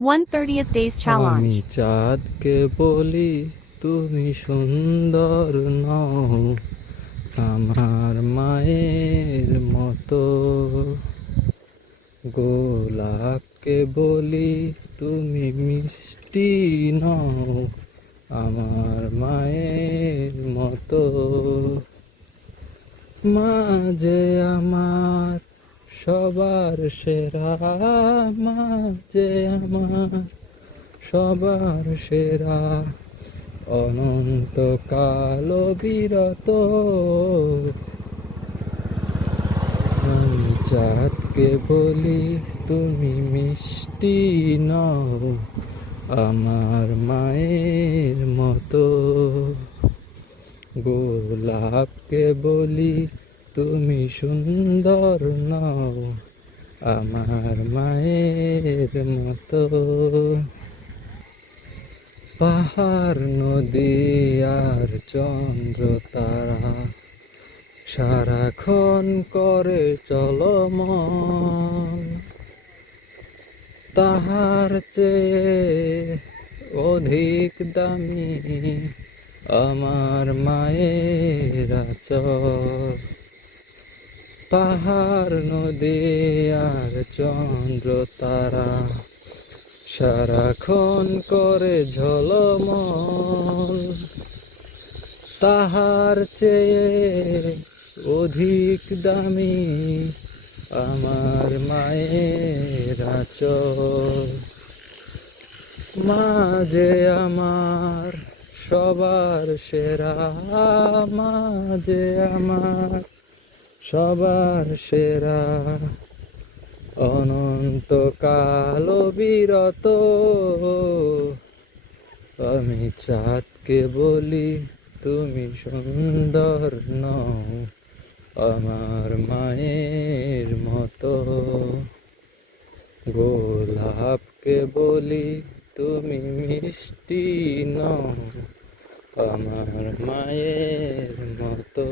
1/30th days আমি challenge. চাঁদকে বলি তুমি সুন্দর নও আমার মায়ের মতো, গোলাপকে বলি তুমি মিষ্টি নও আমার মায়ের মতো। মা যে আমার সবার সেরা, মা যে আমার সবার সেরা, অনন্তকাল বিরত। আমি চাঁদকে বলি তুমি মিষ্টি নও আমার মায়ের মতো, গোলাপকে বলি তুমি সুন্দর নও আমার মায়ের মতো। পাহাড় নদী আর চন্দ্র তারা সারাক্ষণ করে চলমন, তাহার চেয়ে অধিক দামি আমার মায়ের আঁচল। পাহাড় নদী আর চন্দ্র তারা সারাক্ষণ করে ঝলমল, তাহার চেয়ে অধিক দামি আমার মায়ের আঁচল। মা যে আমার সবার সেরা, মা যে আমার সবার সেরা, অনন্তকাল বিরত। আমি চাঁদকে বলি তুমি সুন্দর নও আমার মায়ের মতো, গোলাপকে বলি তুমি মিষ্টি নও আমার মায়ের মতো।